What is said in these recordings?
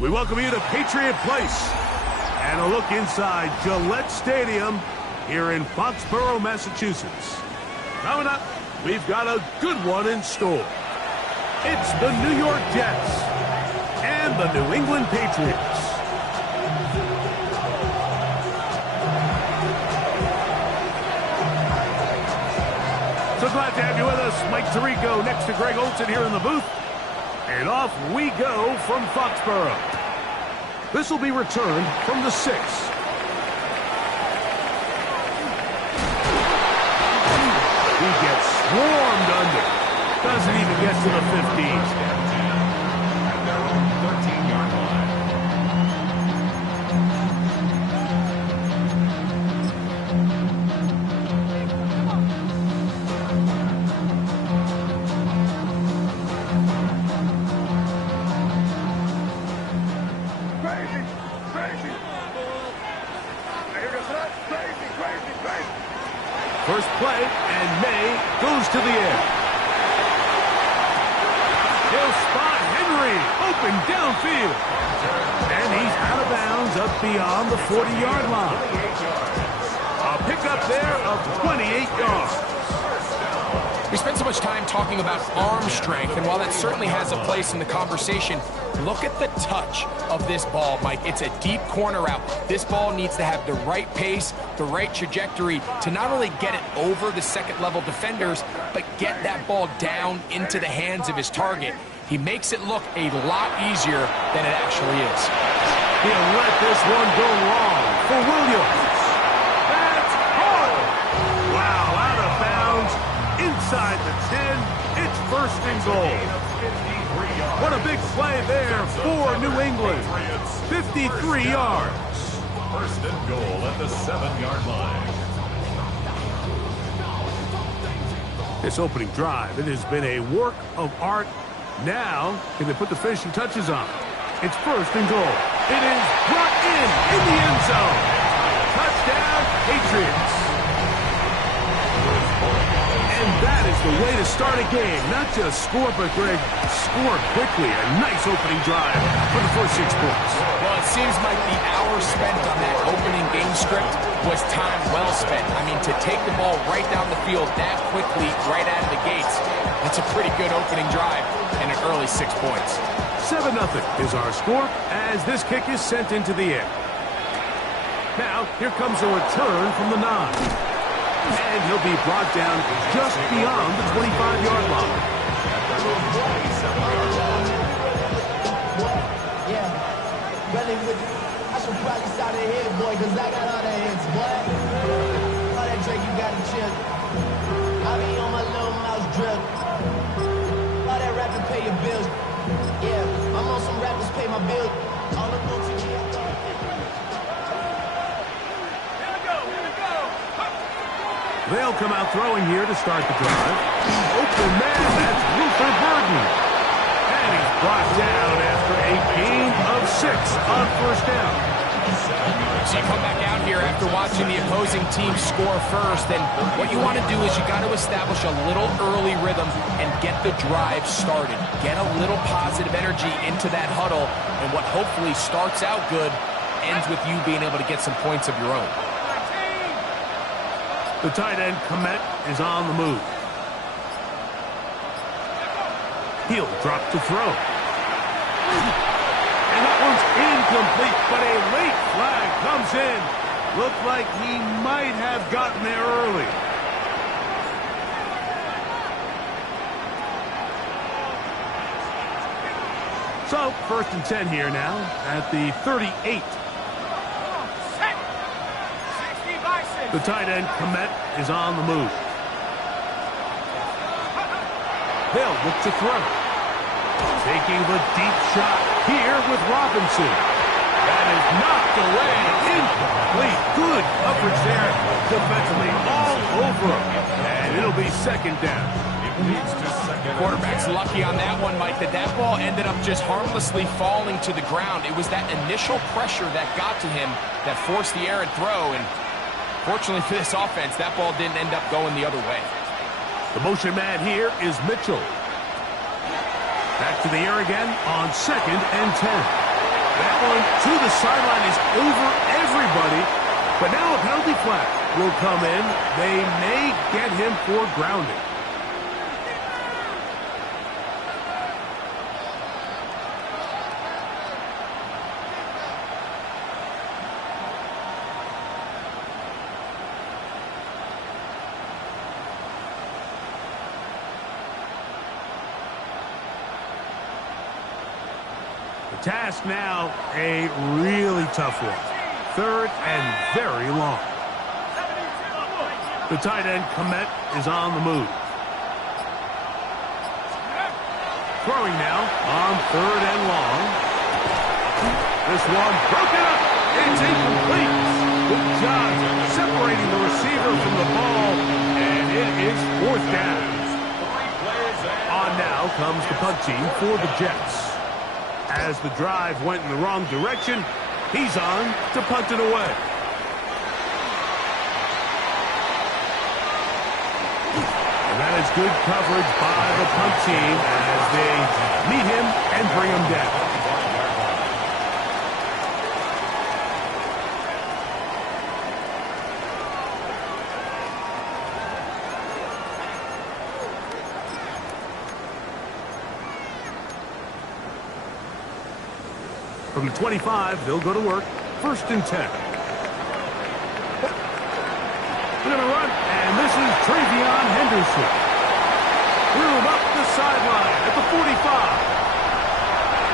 We welcome you to Patriot Place and a look inside Gillette Stadium here in Foxborough, Massachusetts. Coming up, we've got a good one in store. It's the New York Jets and the New England Patriots. So glad to have you with us. Mike Tirico next to Greg Olson here in the booth. And off we go from Foxborough. This will be returned from the 6. He gets swarmed under. Doesn't even get to the 15. At their own 13-yard line. First play, and May goes to the air. He'll spot Henry, open downfield. And he's out of bounds up beyond the 40-yard line. A pickup there of 28 yards. We spent so much time talking about arm strength, and while that certainly has a place in the conversation, look at the touch of this ball, Mike. It's a deep corner route. This ball needs to have the right pace, the right trajectory to not only get it over the second-level defenders, but get that ball down into the hands of his target. He makes it look a lot easier than it actually is. He'll let this one go long for Williams. That's hard. Wow, out of bounds. Inside the 10, it's first and goal. What a big play there for New England. 53 yards. First and goal at the 7-yard line. This opening drive, it has been a work of art. Now, can they put the finishing touches on? It's first and goal. It is brought in the end zone. Touchdown, Patriots. And that is the way to start a game. Not just score, but, Greg, score quickly. A nice opening drive for the first 6 points. Well, it seems like the hour spent on that opening game script was time well spent. I mean, to take the ball right down the field that quickly, right out of the gates, that's a pretty good opening drive and an early 6 points. 7-0 is our score as this kick is sent into the air. Now, here comes a return from the 9. And he'll be brought down just beyond the 25-yard line. Yeah, really with I should probably start a hit, boy, because I got all the hits, boy. All that Drake, you got to chill. I be on my little mouse drip. All that rapping, pay your bills. Yeah, I'm on some rappers, pay my bills. All the books in here. They'll come out throwing here to start the drive. Open man, that's Ruther Burden. And he's brought down after a gain of 6 on first down. So you come back out here after watching the opposing team score first, and what you want to do is you got to establish a little early rhythm and get the drive started. Get a little positive energy into that huddle, and what hopefully starts out good ends with you being able to get some points of your own. The tight end, Komet, is on the move. He'll drop to throw. And that one's incomplete, but a late flag comes in. Looked like he might have gotten there early. So, first and 10 here now at the 38. The tight end, Komet, is on the move. They'll look to throw. Taking the deep shot here with Robinson. That is knocked away throw. And it'll be second down. Quarterback's lucky on that one, Mike, that ball ended up just harmlessly falling to the ground. It was that initial pressure that got to him that forced the errant throw, and fortunately for this offense, that ball didn't end up going the other way. The motion man here is Mitchell. Back to the air again on 2nd and 10. That one to the sideline is over everybody, but now a penalty flag will come in. They may get him for grounding. Task now, a really tough one. 3rd and very long. The tight end, Komet, is on the move. Throwing now on 3rd and long. This one broken up. It's incomplete. Good job separating the receiver from the ball, and it is 4th down. On now comes the punt team for the Jets. As the drive went in the wrong direction, he's on to punt it away. And that is good coverage by the punt team as they meet him and bring him down. From the 25, they'll go to work. 1st and 10. We're going to run, and this is Travion Henderson. Threw him up the sideline at the 45.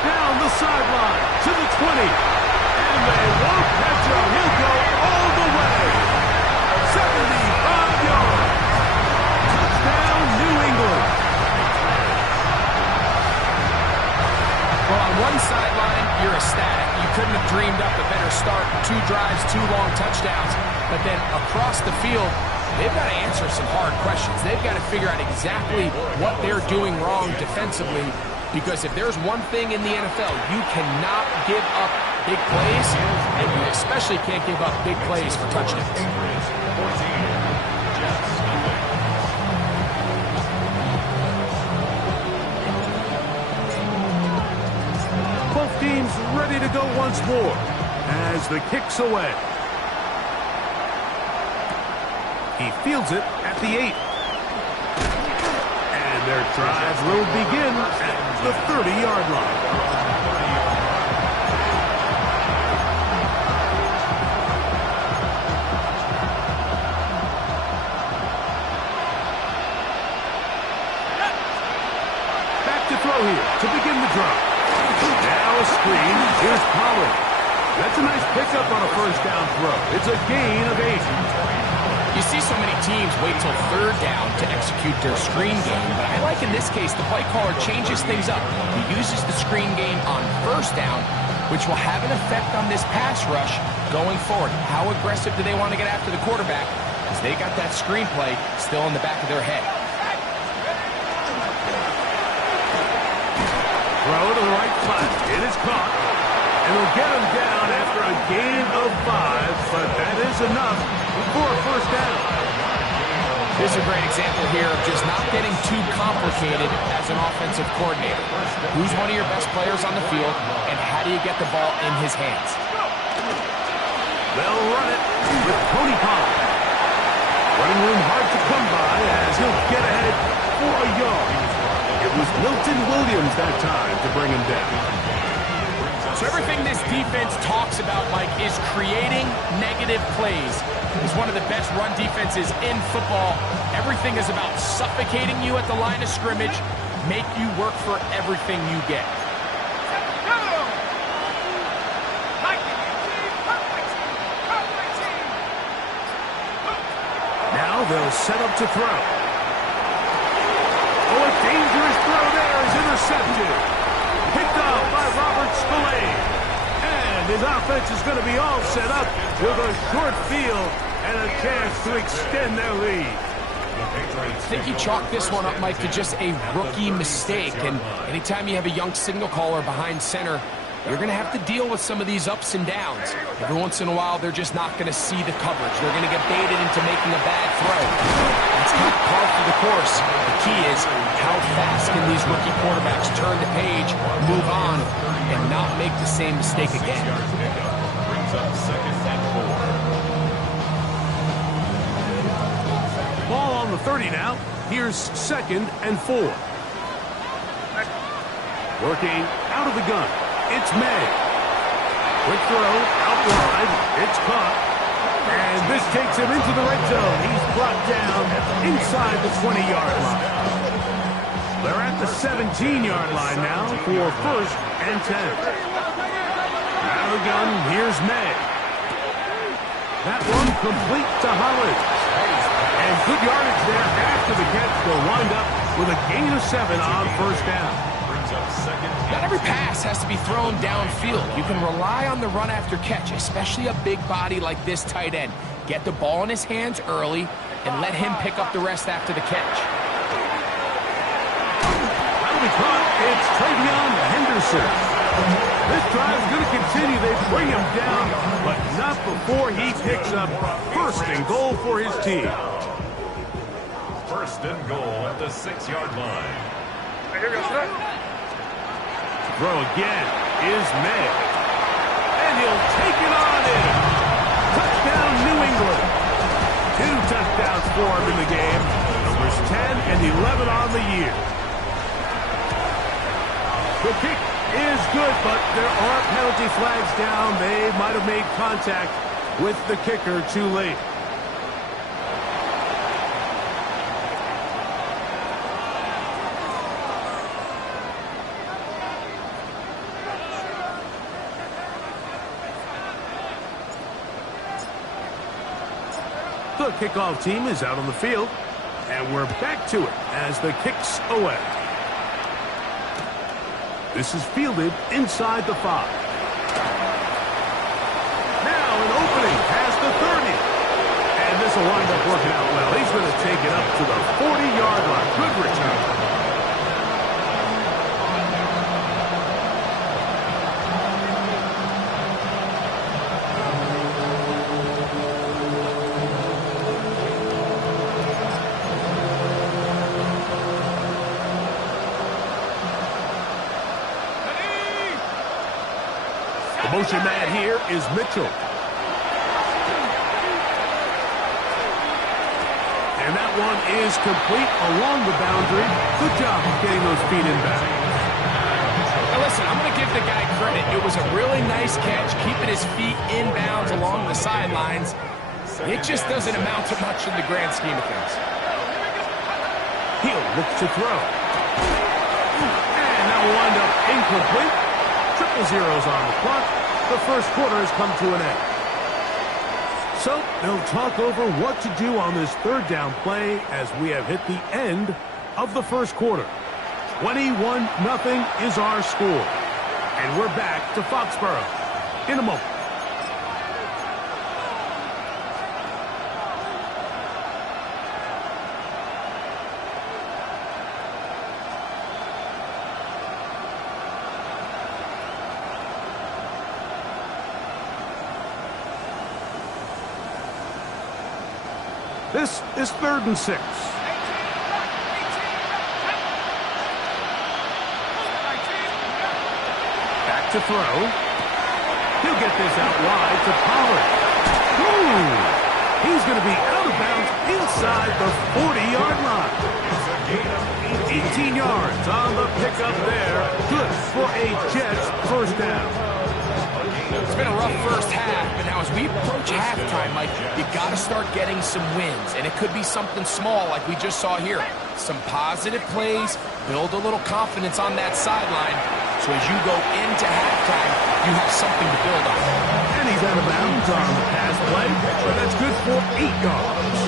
Down the sideline to the 20. And they won't catch him. He'll go all the way. 75 yards. Touchdown, New England. Well, on one sideline, you're ecstatic. You couldn't have dreamed up a better start. 2 drives, 2 long touchdowns. But then across the field, they've got to answer some hard questions. They've got to figure out exactly what they're doing wrong defensively. Because if there's one thing in the NFL, you cannot give up big plays, and you especially can't give up big plays for touchdowns. Both teams ready to go once more as the kick's away. He fields it at the 8. And their drive will begin at the 30-yard line. Back to throw here to begin the drive. Now a screen. Here's Pollard. That's a nice pickup on a 1st down throw. It's a gain of 8. You see so many teams wait till 3rd down to execute their screen game, but I like in this case the play caller changes things up. He uses the screen game on 1st down, which will have an effect on this pass rush going forward. How aggressive do they want to get after the quarterback? Because they got that screen play still in the back of their head. Throw to the right flat. It is caught. And will get him down after a gain of 5, but that is enough for a 1st down. This is a great example here of just not getting too complicated as an offensive coordinator. Who's one of your best players on the field, and how do you get the ball in his hands? They'll run it with Tony Pollard. Running room hard to come by as he'll get ahead for a yard. It was Milton Williams that time to bring him down. So everything this defense talks about, Mike, is creating negative plays. It's one of the best run defenses in football. Everything is about suffocating you at the line of scrimmage, make you work for everything you get. Now they'll set up to throw. Oh, a dangerous throw there is intercepted. Picked off by Robert Spillane. And his offense is going to be all set up with a short field and a chance to extend their lead. I think you chalk this one up, Mike, to just a rookie mistake. And anytime you have a young signal caller behind center, you're going to have to deal with some of these ups and downs. Every once in a while, they're just not going to see the coverage. They're going to get baited into making a bad throw. That's kind of par for the course. The key is how fast can these rookie quarterbacks turn the page, move on, and not make the same mistake again. Brings up 2nd and 4. Ball on the 30 now. Here's 2nd and 4. Working out of the gun. It's May. Quick throw, out wide. It's caught. And this takes him into the red zone. He's brought down inside the 20-yard line. They're at the 17-yard line now for 1st and 10. Out of the gun, here's May. That one complete to Hollins. And good yardage there after the catch. They'll wind up with a gain of 7 on 1st down. Not every pass has to be thrown downfield. You can rely on the run after catch, especially a big body like this tight end. Get the ball in his hands early and let him pick up the rest after the catch. That'll be caught. It's Travion Henderson. This drive is going to continue. They bring him down, but not before he picks up 1st and goal for his team. 1st and goal at the 6-yard line. Throw again is May. And he'll take it on in. Touchdown, New England. 2 touchdowns for him in the game. Numbers 10 and 11 on the year. The kick is good, but there are penalty flags down. They might have made contact with the kicker too late. The kickoff team is out on the field, and we're back to it as the kick's away. This is fielded inside the 5. Now an opening past the 30. And this will wind up working out well. He's going to take it up to the 40-yard line. Good return. The motion man here is Mitchell. And that one is complete along the boundary. Good job of getting those feet in back. Now listen, I'm going to give the guy credit. It was a really nice catch, keeping his feet inbounds along the sidelines. It just doesn't amount to much in the grand scheme of things. He'll look to throw. And that will wind up incomplete. Triple zeros on the clock. The 1st quarter has come to an end. So they'll talk over what to do on this 3rd down play as we have hit the end of the 1st quarter. 21-0 is our score. And we're back to Foxborough in a moment. This is 3rd and 6. Back to throw. He'll get this out wide to Pollard. Ooh! He's going to be out of bounds inside the 40-yard line. 18 yards on the pickup there. Good for a Jets 1st down. It's been a rough 1st half, but now as we approach halftime, Mike, you got to start getting some wins, and it could be something small like we just saw here. Some positive plays, build a little confidence on that sideline, so as you go into halftime, you have something to build on. And he's out of bounds on the pass play, but that's good for 8 yards.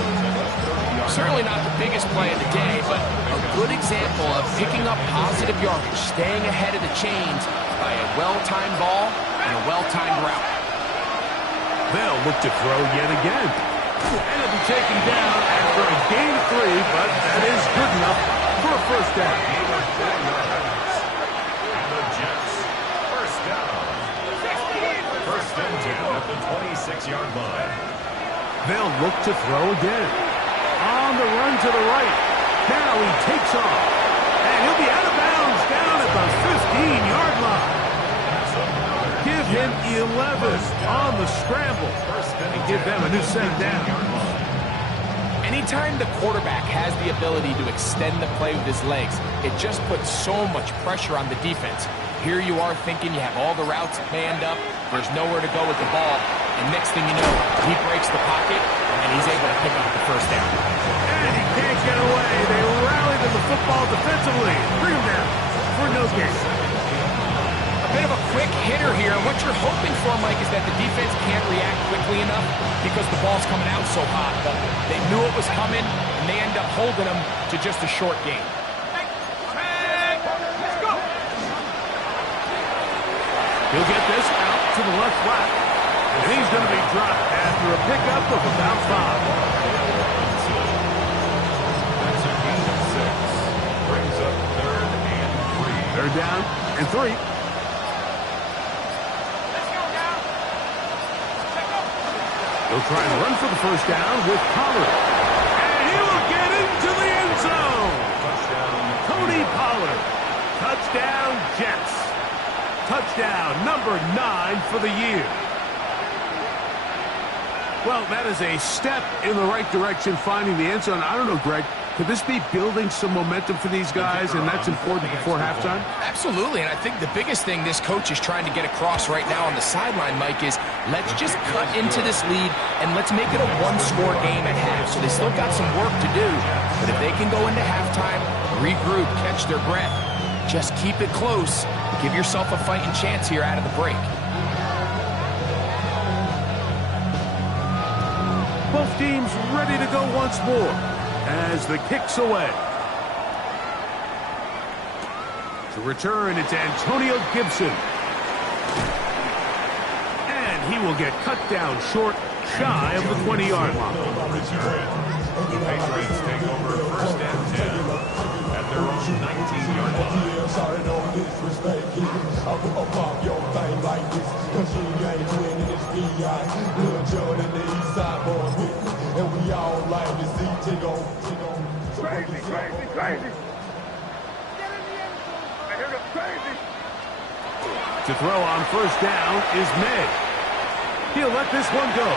Certainly not the biggest play of the day, but a good example of picking up positive yardage, staying ahead of the chains by a well-timed ball and a well-timed route. They'll look to throw yet again. And he'll be taken down after a gain of 3, but that is good enough for a first down. The Jets, first down. First and 10 at the 26-yard line. They'll look to throw again. On the run to the right. Now he takes off. And he'll be out of bounds down at the 15-yard line. Give him 11 on the scramble. And give them a new set down. Anytime the quarterback has the ability to extend the play with his legs, it just puts so much pressure on the defense. Here you are thinking you have all the routes manned up, there's nowhere to go with the ball, and next thing you know, he breaks the pocket, and he's able to pick up the first down. And he can't get away. They rallied to the football defensively. Bring him down for no gain. A bit of a quick hitter here. What you're hoping for, Mike, is that the defense can't react quickly enough because the ball's coming out so hot. But they knew it was coming, and they end up holding them to just a short gain. He'll get this out to the left flat. And he's going to be dropped after a pickup of about 5. That's a gain of 6. Brings up 3rd and 3. Third down and 3. He'll try and run for the first down with Pollard. And he will get into the end zone. Touchdown. Tony Pollard. Touchdown, Jets. Touchdown number 9 for the year. Well, that is a step in the right direction, finding the end zone. I don't know, Greg. Could this be building some momentum for these guys, and that's important before halftime? Absolutely, and I think the biggest thing this coach is trying to get across right now on the sideline, Mike, is let's just cut into this lead and let's make it a one-score game at half. So they still got some work to do, but if they can go into halftime, regroup, catch their breath, just keep it close, give yourself a fighting chance here out of the break. Both teams ready to go once more as the kick's away. To return, it's Antonio Gibson. And he will get cut down short, shy of the 20-yard line. The Patriots take over first and 10 at their own 19-yard line. Crazy. To throw on first down is May. He'll let this one go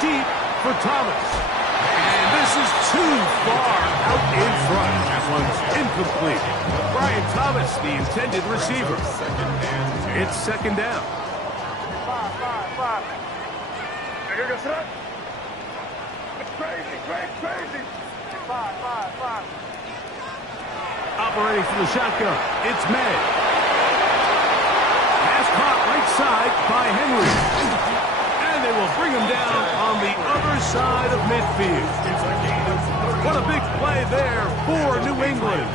deep for Thomas. And this is too far out in front. That one's incomplete. Brian Thomas, the intended receiver. It's second down. Crazy. Operating from the shotgun, it's May. Pass caught right side by Henry. And they will bring him down on the other side of midfield. What a big play there for New England.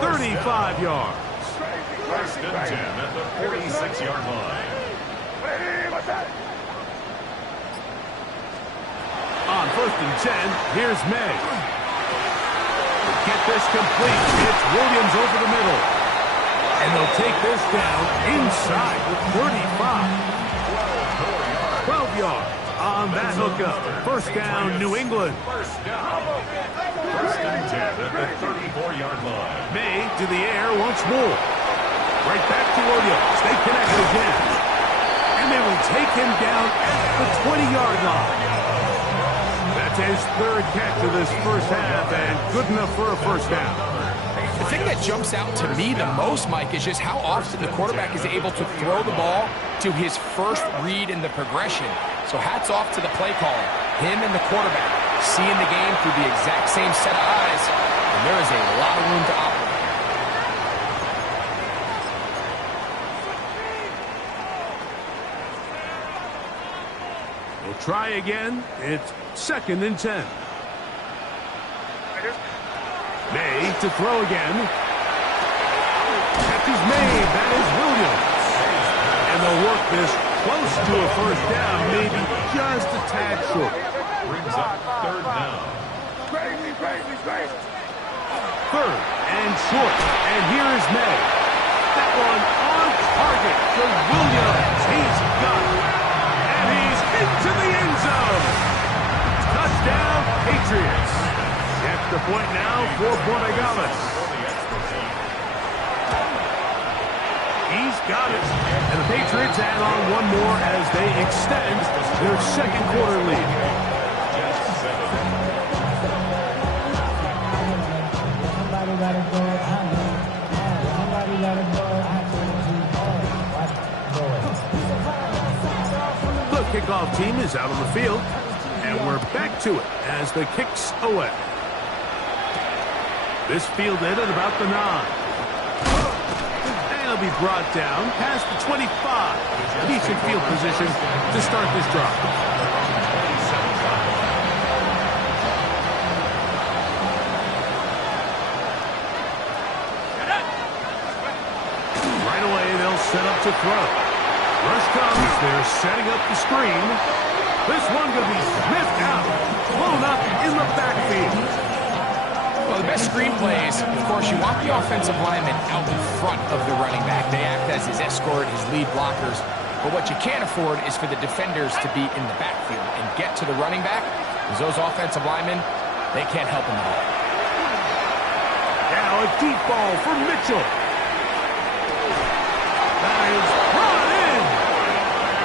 35 yards. First and 10 at the 46-yard line. On first and 10, here's May. Get this complete. It's Williams over the middle. And they'll take this down inside the 35. 12 yards on that hookup. First down, New England. First and 10 at the 34-yard line. May to the air once more. Right back to Williams. They connect again. And they will take him down at the 20-yard line. That's his third catch of this first half, and good enough for a first down. The thing that jumps out to me the most, Mike, is just how often the quarterback is able to throw the ball to his first read in the progression. So hats off to the play caller. Him and the quarterback seeing the game through the exact same set of eyes, and there is a lot of room to operate. We'll try again. It's second and 10. May to throw again. Catch is made. That is Williams. And they'll work this close to a first down, maybe just a tad short. brings up third down. Third and short. And here is May. That one on target to Williams. He's got it. And he's into the end zone. Touchdown, Patriots. Extra point now for Borregales. He's got it. And the Patriots add on one more as they extend their second quarter lead. The kickoff team is out on the field, and we're back to it as the kicks away. This fielded at about the 9. And he'll be brought down past the 25. Decent field position to start this drive. Right away, they'll set up to throw. Rush comes. They're setting up the screen. This one going to be sniffed out. Blown up in the backfield. Well, the best screen plays, of course, you want the offensive lineman out in front of the running back. They act as his escort, his lead blockers. But what you can't afford is for the defenders to be in the backfield and get to the running back, because those offensive linemen, they can't help him at all. Now a deep ball for Mitchell. That is brought in.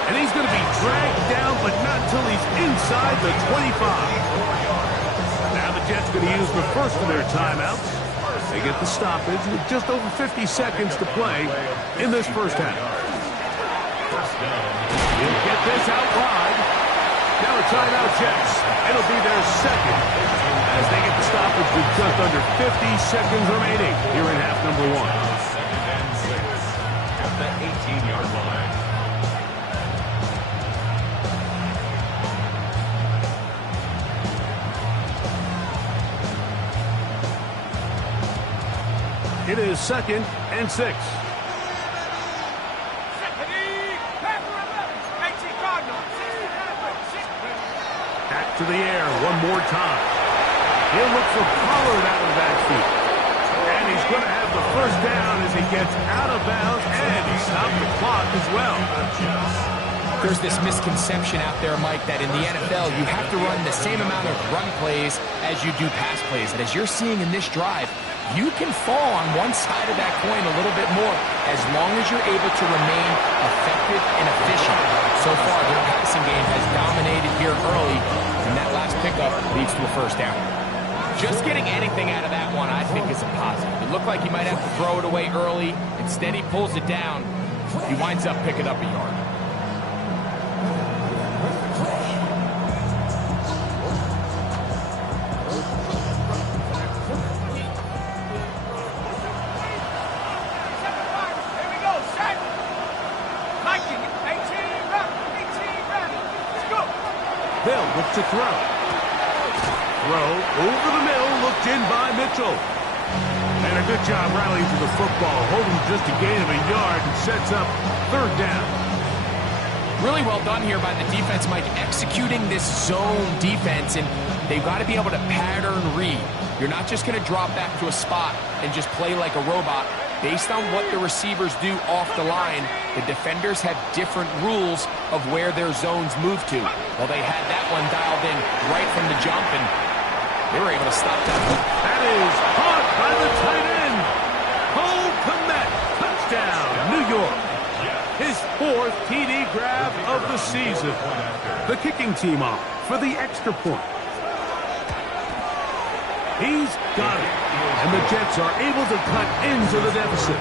And he's going to be dragged down, but not until he's inside the 25. Now the Jets going to use the first of their timeouts. They get the stoppage with just over 50 seconds to play in this first half. He'll get this out wide. Now a timeout, Jets. It'll be their second as they get the stoppage with just under 50 seconds remaining here in half number 1. Second and 6 at the 18-yard line. It is second and 6. Back to the air one more time. He'll look for Pollard out of the backfield. And he's going to have the first down as he gets out of bounds, and he stopped the clock as well. There's this misconception out there, Mike, that in the NFL you have to run the same amount of run plays as you do pass plays. And as you're seeing in this drive, you can fall on one side of that coin a little bit more as long as you're able to remain effective and efficient. So far, their passing game has dominated here early, and that last pickup leads to a first down. Just getting anything out of that one, I think, is a positive. It looked like he might have to throw it away early. Instead, he pulls it down. He winds up picking up a yard. They'll look to throw. Throw over the middle, looked in by Mitchell. And a good job rallying to the football, holding just a gain of a yard and sets up third down. Really well done here by the defense, Mike, executing this zone defense, and they've got to be able to pattern read. You're not just going to drop back to a spot and just play like a robot. Based on what the receivers do off the line, the defenders have different rules of where their zones move to. Well, they had that one dialed in right from the jump, and they were able to stop that one. That is caught by the tight end. Cole Kmet, touchdown, New York. His 4th TD grab of the season. The kicking team off for the extra point. He's got it. And the Jets are able to cut into the deficit.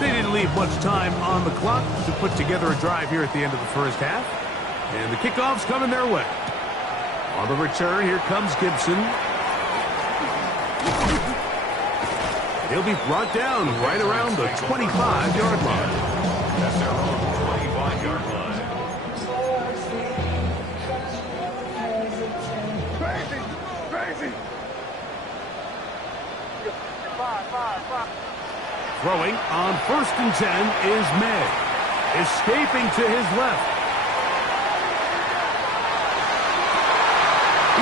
They didn't leave much time on the clock to put together a drive here at the end of the first half. And the kickoff's coming their way. On the return, here comes Gibson. He'll be brought down right around the 25-yard line. That's their own 25-yard line. Throwing on 1st and 10 is May. Escaping to his left.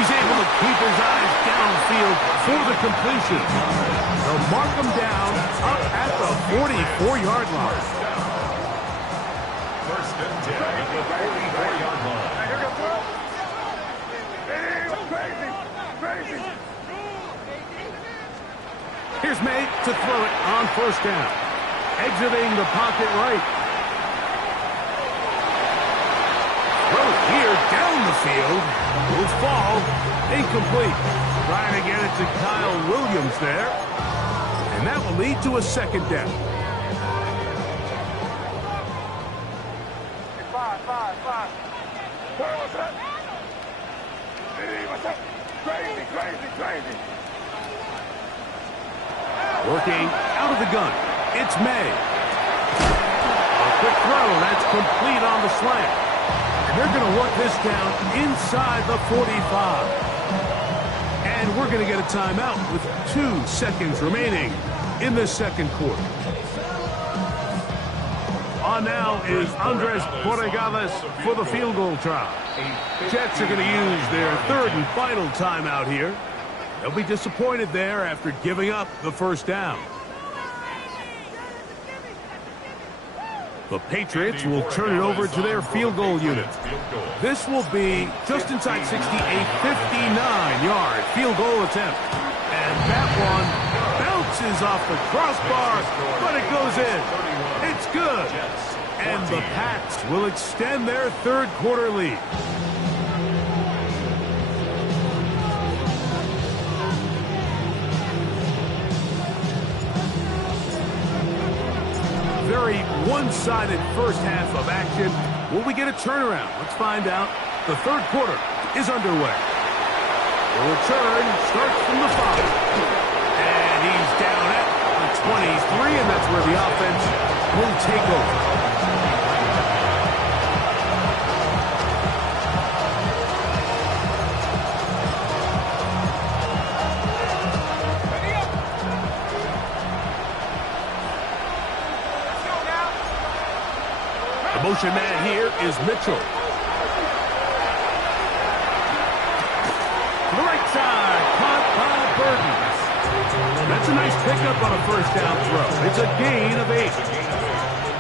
He's able to keep his eyes downfield for the completion. They'll mark him down up at the 44-yard line. 1st and 10 at the 44-yard line. Here's May to throw it on 1st down. Exiting the pocket right. Throw here down the field. Will fall. Incomplete. Trying to get it to Kyle Williams there. And that will lead to a 2nd down. Working out of the gun. It's May. A quick throw. That's complete on the slant. And they're going to work this down inside the 45. And we're going to get a timeout with 2 seconds remaining in the 2nd quarter. On now is Andres Borregales for the field goal try. Jets are going to use their 3rd and final timeout here. They'll be disappointed there after giving up the 1st down. The Patriots will turn it over to their field goal unit. This will be just inside 60, a 59-yard field goal attempt. And that one bounces off the crossbar, but it goes in. It's good. And the Pats will extend their 3rd quarter lead. Very one-sided first half of action. Will we get a turnaround? Let's find out. The 3rd quarter is underway. The return starts from the 5. And he's down at the 23, and that's where the offense will take over. The motion man here is Mitchell. To the right side, caught by Burton. That's a nice pickup on a 1st down throw. It's a gain of 8.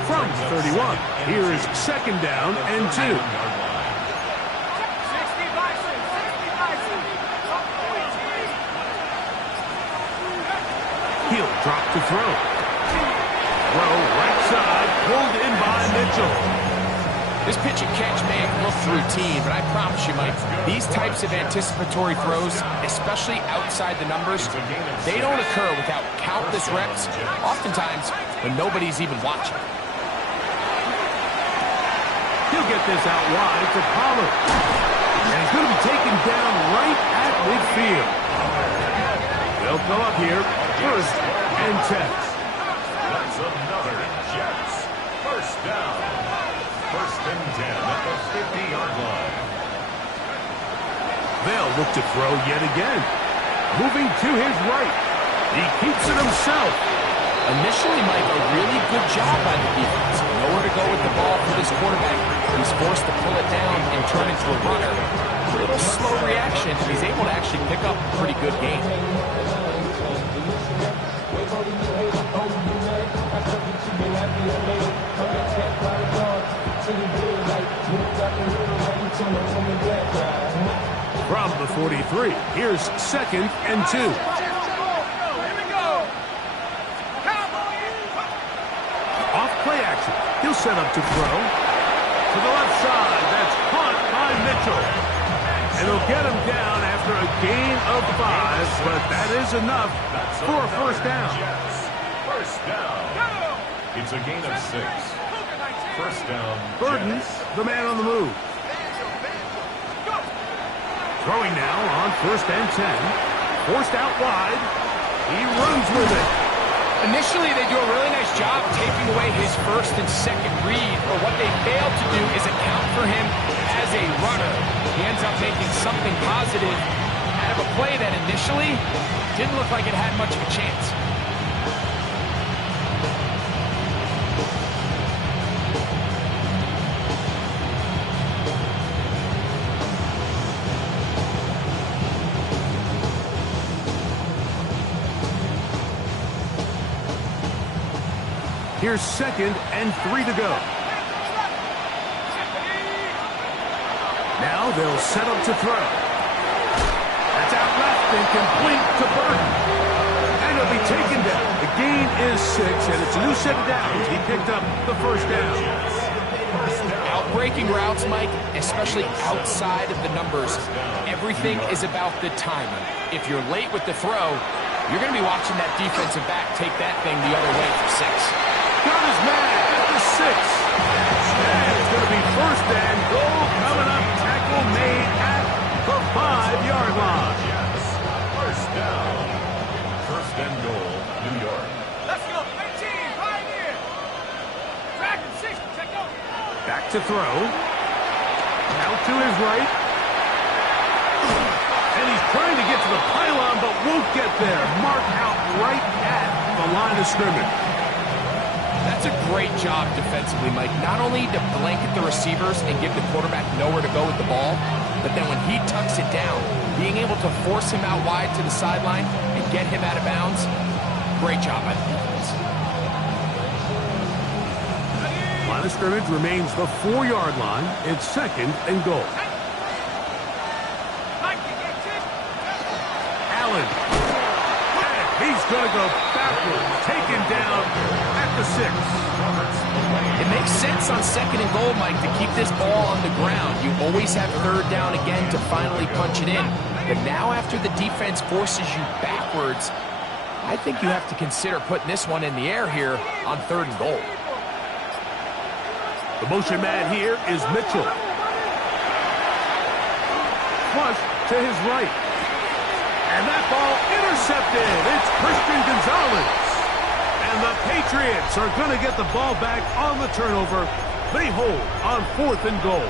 From 31, here is 2nd down and 2. He'll drop to throw. Throw right side, pulled in by Mitchell. This pitch and catch may look routine, but I promise you, Mike, these types of anticipatory throws, especially outside the numbers, they don't occur without countless reps, oftentimes when nobody's even watching. He'll get this out wide to Pollard. And he's going to be taken down right at midfield. They'll go up here, 1st and 10. That's another Jets 1st down. 1st and 10 at the 50-yard line. They'll look to throw yet again. Moving to his right. He keeps it himself. Initially, Mike, a really good job by the defense. Nowhere to go with the ball for this quarterback. He's forced to pull it down and turn into a runner. A little slow reaction, and he's able to actually pick up a pretty good game. From the 43, here's 2nd and 2. Off play action. He'll set up to throw. To the left side, that's caught by Mitchell. And he'll get him down after a gain of 5, but that is enough for a 1st down. 1st down. It's a gain of 6. 1st down. Burton, the man on the move. Throwing now on 1st and 10. Forced out wide. He runs with it. Initially, they do a really nice job taking away his 1st and 2nd read, but what they fail to do is account for him as a runner. He ends up making something positive out of a play that initially didn't look like it had much of a chance. Here's 2nd and 3 to go. Now they'll set up to throw. That's out left and complete to Burton. And he'll be taken down. The gain is 6, and it's a new set of downs. He picked up the first down. Outbreaking routes, Mike, especially outside of the numbers, everything is about the timing. If you're late with the throw, you're going to be watching that defensive back take that thing the other way for 6. Got his man at the 6. And it's going to be 1st and goal coming up. Tackle made at the 5-yard line. First down. 1st and goal, New York. Let's go, 18, pioneer. Track and 6, check out. Back to throw. Out to his right. And he's trying to get to the pylon, but won't get there. Mark out right at the line of scrimmage. That's a great job defensively, Mike. Not only to blanket the receivers and give the quarterback nowhere to go with the ball, but then when he tucks it down, being able to force him out wide to the sideline and get him out of bounds, great job by the defense. Line of scrimmage remains the 4-yard line. It's 2nd and goal. Allen. And he's going to go backwards. Taken down at the 6. It makes sense on 2nd and goal, Mike, to keep this ball on the ground. You always have 3rd down again to finally punch it in. But now after the defense forces you backwards, I think you have to consider putting this one in the air here on 3rd and goal. The motion man here is Mitchell. Flush to his right. And that ball intercepted. It's Christian Gonzalez. And the Patriots are going to get the ball back on the turnover. They hold on 4th and goal.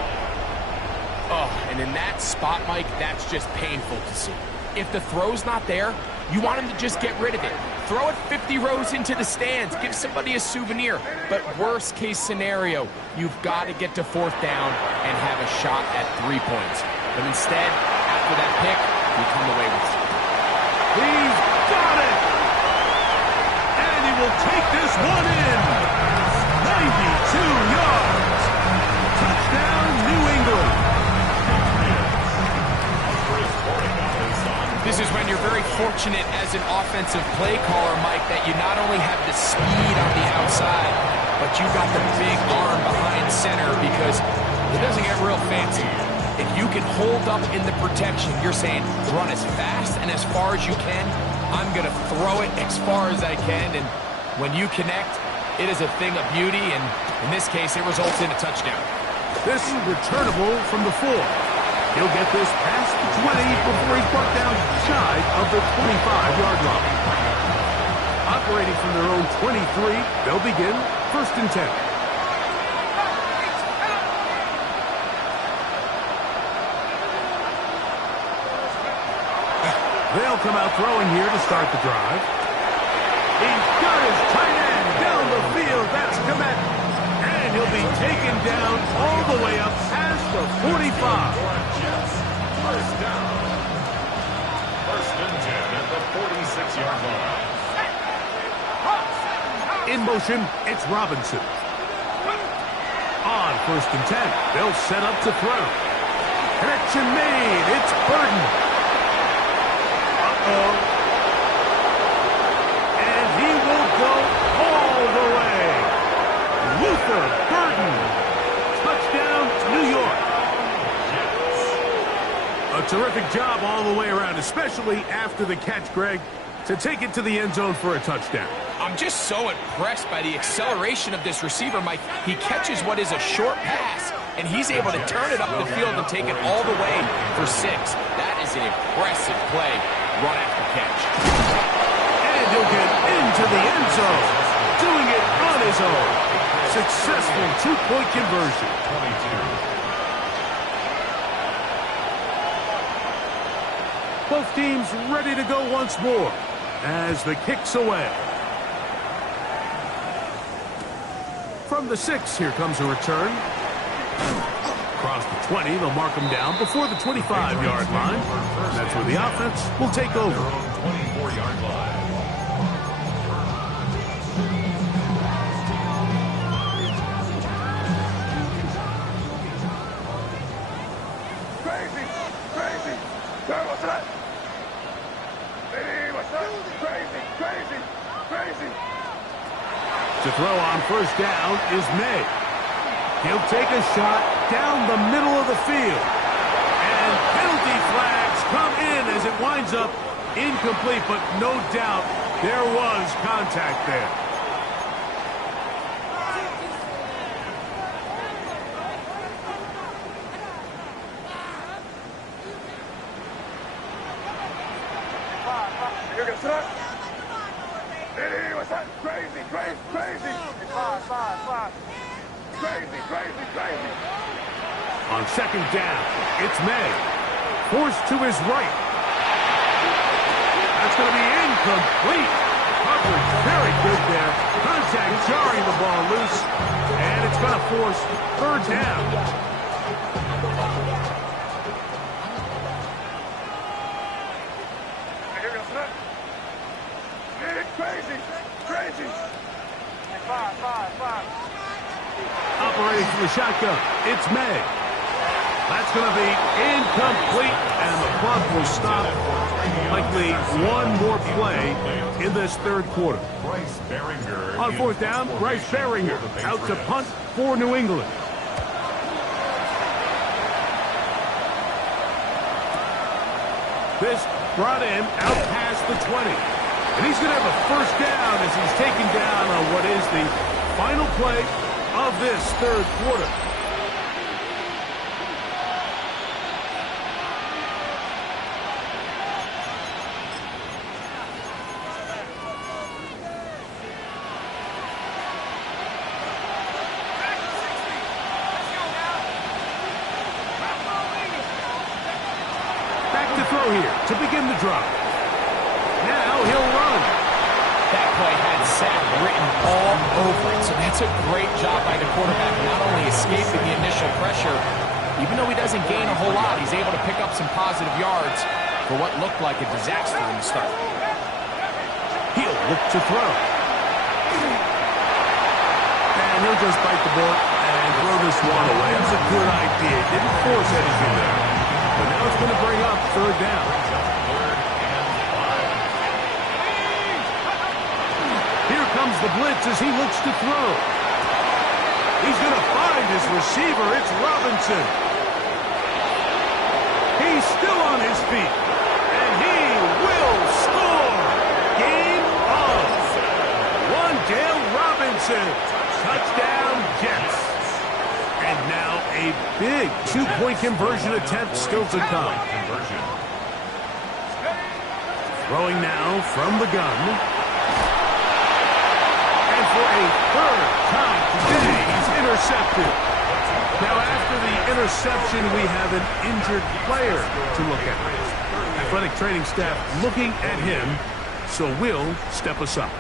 Oh, and in that spot, Mike, that's just painful to see. If the throw's not there, you want him to just get rid of it. Throw it 50 rows into the stands. Give somebody a souvenir. But worst case scenario, you've got to get to 4th down and have a shot at 3 points. But instead, after that pick, you come away with 3. He's got it! And he will take this one in. 92 yards. Touchdown, New England. This is when you're very fortunate as an offensive play caller, Mike, that you not only have the speed on the outside, but you got the big arm behind center, because it doesn't get real fancy. If you can hold up in the protection, you're saying run as fast and as far as you can. I'm going to throw it as far as I can, and when you connect, it is a thing of beauty, and in this case, it results in a touchdown. This is returnable from the 4. He'll get this past the 20 before he's brought down shy of the 25-yard line. Operating from their own 23, they'll begin 1st and 10. They'll come out throwing here to start the drive. He's got his tight end down the field. That's Komet. And he'll be taken down all the way up past the 45. First down. 1st and 10 at the 46-yard line. In motion, it's Robinson. On 1st and 10, they'll set up to throw. Connection made. It's Burton. And he will go all the way. Luther Burton. Touchdown, New York. A terrific job all the way around, especially after the catch, Greg, to take it to the end zone for a touchdown. I'm just so impressed by the acceleration of this receiver, Mike. He catches what is a short pass, and he's able to turn it up the field and take it all the way for 6. That is an impressive play. Run after catch. And he'll get into the end zone, doing it on his own. Successful 2-point conversion. 22. Both teams ready to go once more as the kick's away. From the 6, here comes a return. Across the 20, they'll mark him down before the 25-yard line. That's where the offense will take over. 24-yard line. To throw on first down is May. He'll take a shot down the middle of the field. And penalty flags come in as it winds up incomplete, but no doubt there was contact there. On second down, it's May. Forced to his right. That's going to be incomplete. Coverage very good there. Contact jarring the ball loose. And it's going to force third down. Operating from the shotgun, it's May. That's going to be incomplete, and the clock will stop. Likely one more play in this third quarter. On fourth down, Bryce Baringer out to punt for New England. This brought him out past the 20. And he's going to have a first down as he's taken down on what is the final play of this third quarter. Back to throw here to begin the drive. Now he'll run. That play had sack written all over it, so that's a great job by the quarterback, not only escaping the initial pressure, even though he doesn't gain a whole lot, he's able to pick up some positive yards for what looked like a disaster in the start. He'll look to throw. And he'll just bite the bullet and throw this one away. That's a good idea. Didn't force anything there. But now it's going to bring up third down. Comes the blitz as he looks to throw. He's going to find his receiver. It's Robinson. He's still on his feet. And he will score. Game on. Wandale Robinson. Touchdown, Jets. And now a big two-point conversion attempt still to come. Throwing now from the gun. For a third time today, he's intercepted. Now, after the interception, we have an injured player to look at. Athletic training staff looking at him, so we'll step aside.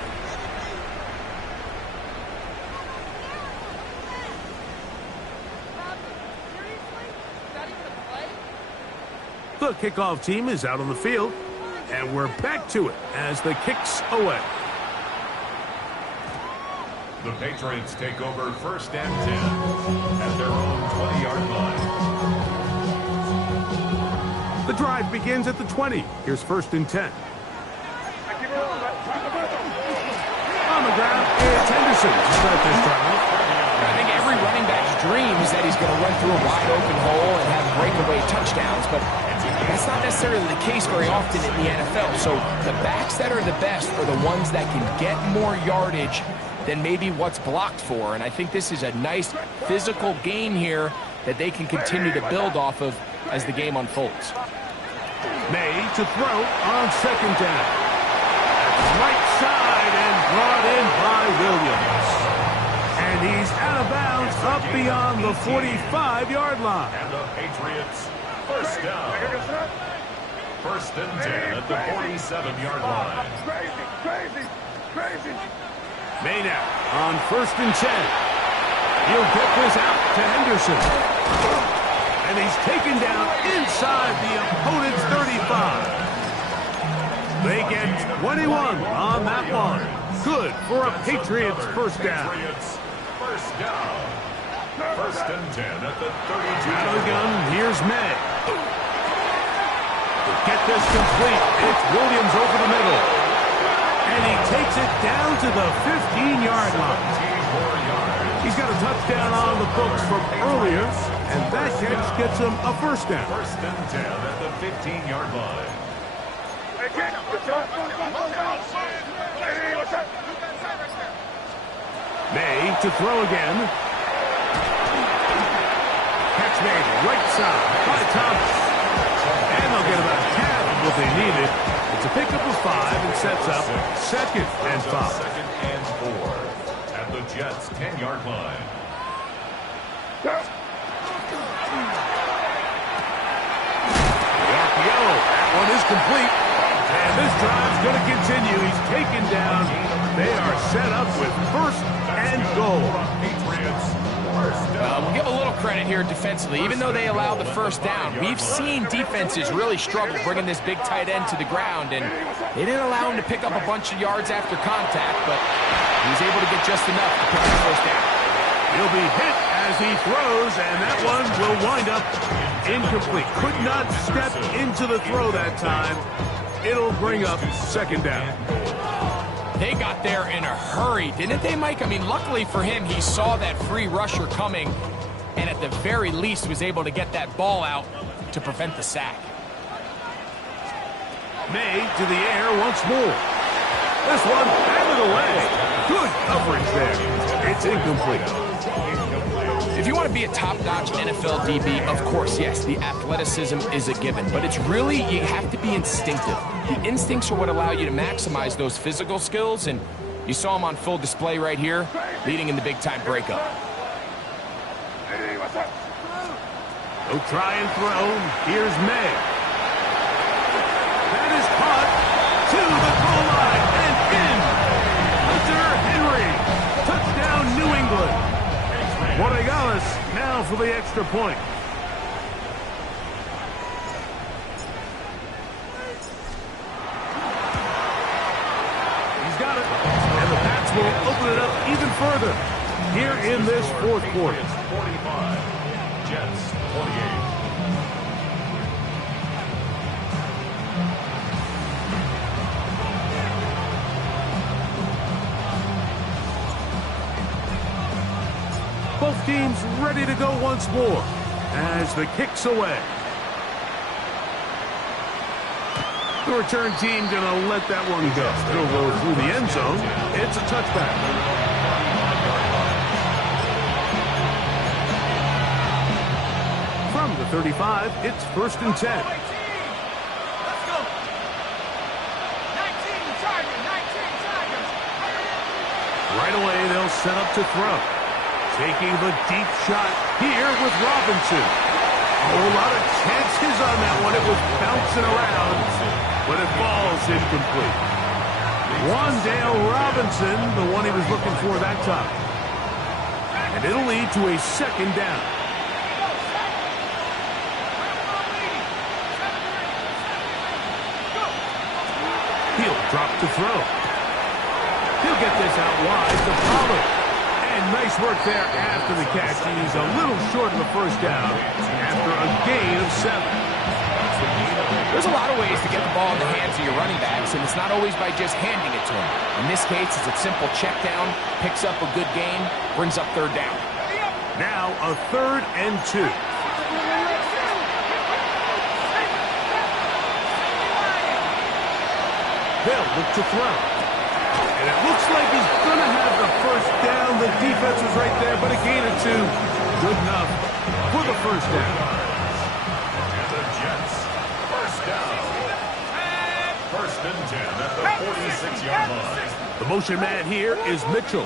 The kickoff team is out on the field, and we're back to it as the kick's away. The Patriots take over first and 10 at their own 20-yard line. The drive begins at the 20. Here's first and 10. On the ground, it's Henderson to start this drive. I think every running back's dream is that he's going to run through a wide open hole and have breakaway touchdowns, but that's not necessarily the case very often in the NFL. So the backs that are the best are the ones that can get more yardage than maybe what's blocked for. And I think this is a nice physical game here that they can continue to build off of as the game unfolds. May to throw on second down. Right side and brought in by Williams. And he's out of bounds up beyond the 45-yard line. And the Patriots first down. First and 10 at the 47-yard line. Crazy. May now on first and 10. He'll get this out to Henderson. And he's taken down inside the opponent's 35. They get 21 on that one. Good for a Patriots first down. First down. First and 10 at the 32. Out of the gun, here's May. To get this complete, it's Williams over the middle. And he takes it down to the 15-yard line. He's got a touchdown on the books from earlier, and that catch gets him a first down. First and 10 at the 15-yard line. May to throw again. Catch made right side by Thomas. And they'll get about half of what they needed. It's a pickup of 5 and sets up second and 5. Second and 4 at the Jets' 10-yard line. The RPO. That one is complete. And this drive's going to continue. He's taken down. They are set up with first and goal. We'll give a little credit here defensively. Even though they allowed the first down, we've seen defenses really struggle bringing this big tight end to the ground, and they didn't allow him to pick up a bunch of yards after contact, but he was able to get just enough to pick up the first down. He'll be hit as he throws, and that one will wind up incomplete. Could not step into the throw that time. It'll bring up second down. They got there in a hurry, didn't they, Mike? I mean, luckily for him, he saw that free rusher coming and at the very least was able to get that ball out to prevent the sack. May to the air once more. This one out of the way. Good coverage there. It's incomplete. If you want to be a top-notch NFL DB, of course, yes, the athleticism is a given. But it's really, you have to be instinctive. The instincts are what allow you to maximize those physical skills, and you saw him on full display right here, leading in the big-time breakup. He'll try and throw. Here's May. That is caught to the goal line and in. Hunter Henry. Touchdown, New England. Borregales now for the extra point. He's got it. And the Pats will open it up even further here in this fourth quarter. It's 45. Jets 48. Both teams ready to go once more as the kick's away. The return team going to let that one go. It'll go through the end zone. It's a touchback. From the 35, it's first and 10. Let's go. 19 Tigers. Right away, they'll set up to throw. Taking the deep shot here with Robinson. A whole lot of chances on that one. It was bouncing around, but it falls incomplete. Wandale Robinson, the one he was looking for that time. And it'll lead to a second down. He'll drop to throw. He'll get this out wide to Pollard. And nice work there after the catch. He's a little short of the first down after a gain of 7. There's a lot of ways to get the ball in the hands of your running backs, and it's not always by just handing it to them. In this case, it's a simple check down, picks up a good gain, brings up third down. Now a 3rd and 2. They'll look to throw. And it looks like he's going to have the first down. The defense was right there, but a gain of 2. Good enough for the first down. And the Jets, first down. First and 10 at the 46-yard line. The motion man here is Mitchell.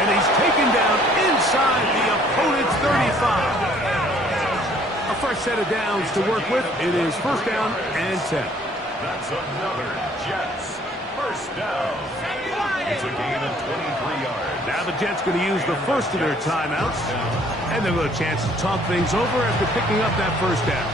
And he's taken down inside the opponent's 35. A fresh set of downs to work with. It is first down and 10. That's another Jets first down. It's a gain of 23 yards. Now the Jets going to use the first of their timeouts. And they'll get a chance to talk things over after picking up that first down.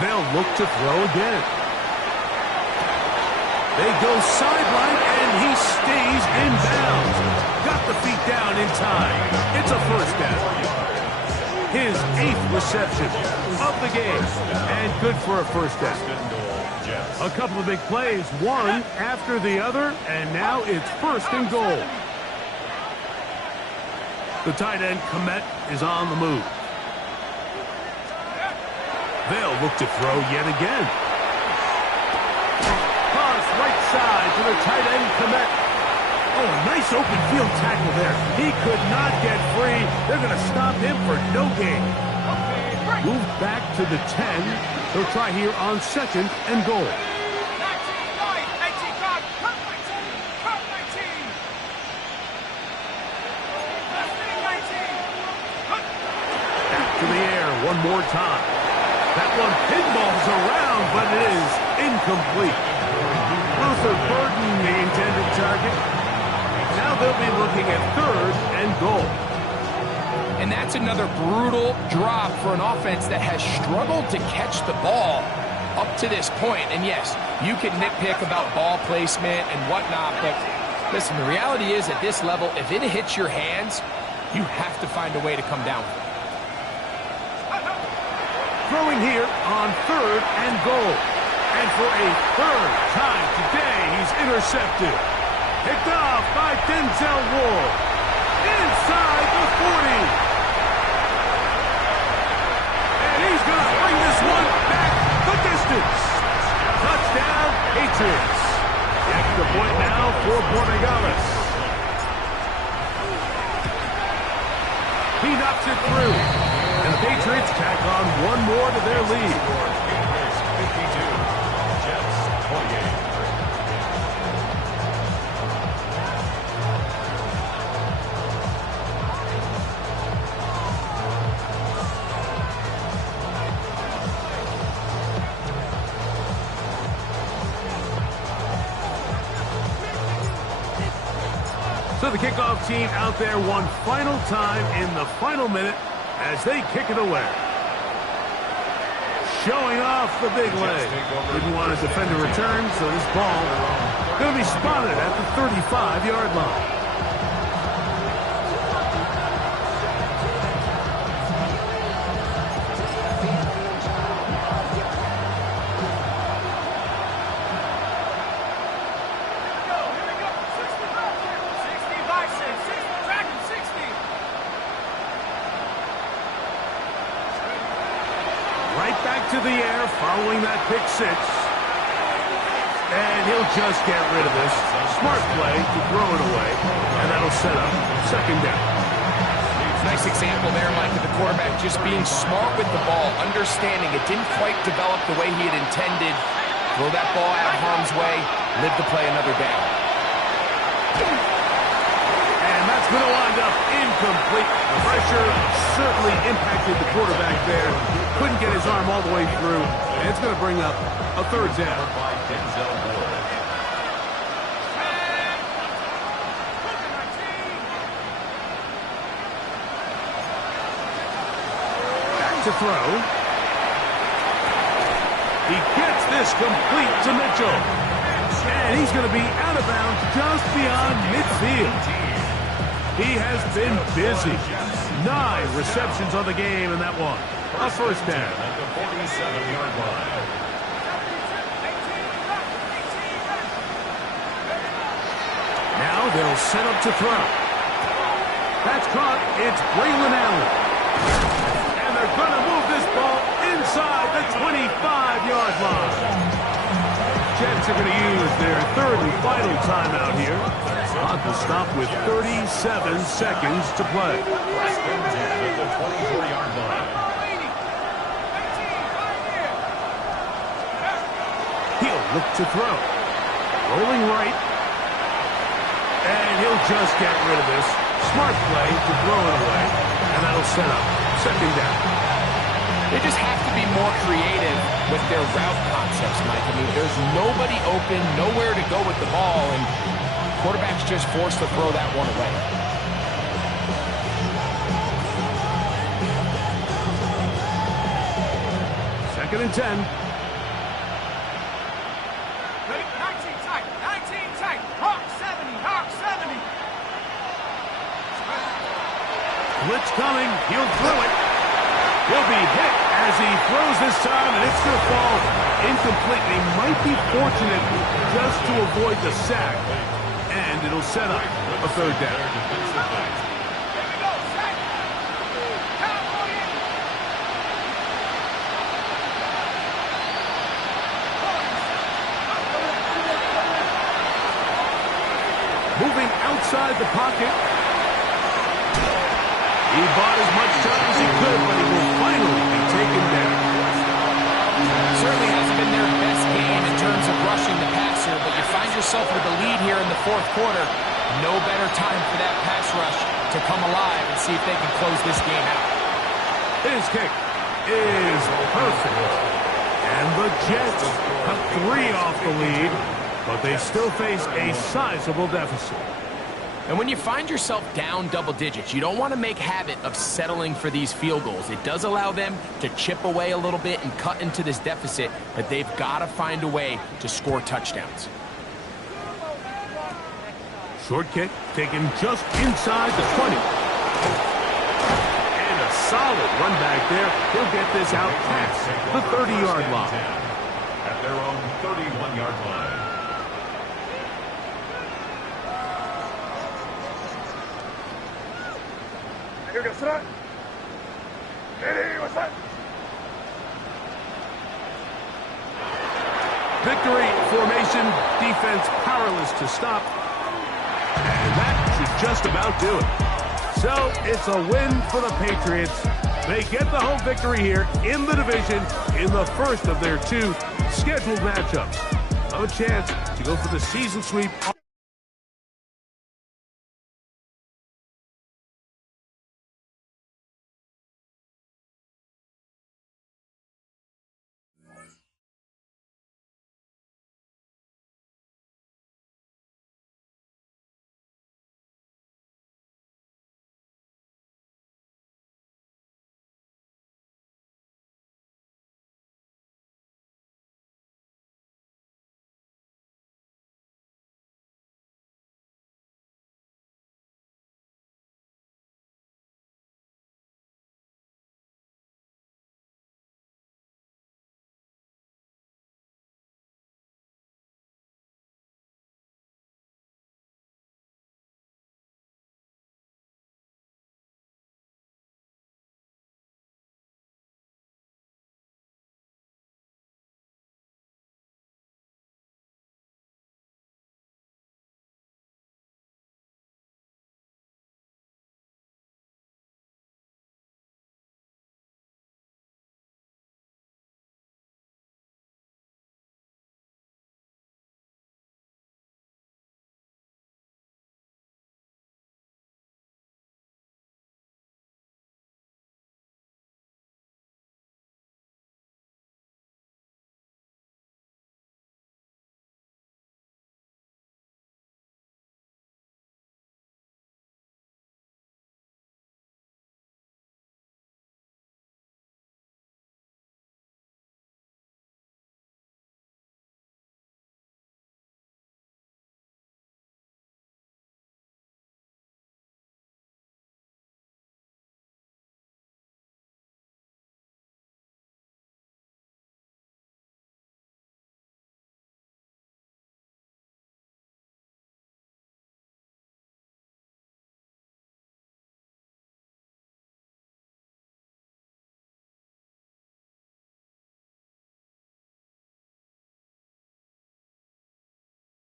They'll look to throw again. They go sideline, and he stays in bounds. Got the feet down in time. It's a first down. His 8th reception of the game, and good for a first down. A couple of big plays, one after the other, and now it's first and goal. The tight end, Komet, is on the move. They'll look to throw yet again. Pass right side to the tight end, Komet. Oh, a nice open field tackle there. He could not get free. They're going to stop him for no gain. Move back to the 10. He'll try here on second and goal. Back to the air one more time. That one pinballs around, but it is incomplete. Luther Burden, the intended target. Now they'll be looking at third and goal. And that's another brutal drop for an offense that has struggled to catch the ball up to this point. And yes, you can nitpick about ball placement and whatnot, but listen, the reality is at this level, if it hits your hands, you have to find a way to come down. Throwing here on third and goal. And for a third time today, he's intercepted. Picked off by Denzel Ward. Inside the 40. And he's going to bring this one back the distance. Touchdown, Patriots. Extra point now for Borregales. He knocks it through. And the Patriots tack on one more to their lead. Patriots 52, Jets 28. So the kickoff team out there one final time in the final minute as they kick it away. Showing off the big leg. Didn't want to defend a return, so this ball going to be spotted at the 35-yard line. To the air following that pick six. And he'll just get rid of this. Smart play to throw it away. And that'll set up second down. Nice example there, Mike, of the quarterback just being smart with the ball, understanding it didn't quite develop the way he had intended. Throw that ball out of harm's way, live to play another down. And that's going to wind up incomplete. The pressure certainly impacted the quarterback there. Couldn't get his arm all the way through. And it's going to bring up a third down. Back to throw. He gets this complete to Mitchell. And he's going to be out of bounds just beyond midfield. He has been busy. 9 receptions on the game in that one. A first down. At the 47-yard line. Now they'll set up to throw. That's caught. It's Braylon Allen. And they're going to move this ball inside the 25-yard line. Jets are going to use their third and final timeout here. Clock will stop with 37 seconds to play. First and 10 at the 24-yard line. He'll look to throw. Rolling right. And he'll just get rid of this. Smart play to throw it away. And that'll set up second down. They just have to be more creative with their route concepts, Mike. I mean, there's nobody open, nowhere to go with the ball, and quarterback's just forced to throw that one away. Second 2nd and 10. Ready? 19 tight. 19 tight. Hawk 70. Hawk 70. Blitz coming. He'll throw it. He'll be hit as he throws this time, and it's going to fall incomplete. They might be fortunate just to avoid the sack, and it'll set up a 3rd down. Here we go. Sack. Cowboy in. Moving outside the pocket. He bought as much time as he could, but he will finally be taken down. Certainly hasn't been their best game in terms of rushing the passer, but you find yourself with a lead here in the 4th quarter. No better time for that pass rush to come alive and see if they can close this game out. His kick is perfect. And the Jets cut 3 off the lead, but they still face a sizable deficit. And when you find yourself down double digits, you don't want to make habit of settling for these field goals. It does allow them to chip away a little bit and cut into this deficit, but they've got to find a way to score touchdowns. Short kick taken just inside the 20. And a solid run back there. He'll get this out past the 30-yard line. At their own 31-yard line. Here we go. Sit up. Ready? What's that? Victory formation, defense powerless to stop. And that should just about do it. So it's a win for the Patriots. They get the home victory here in the division in the first of their 2 scheduled matchups. No chance to go for the season sweep.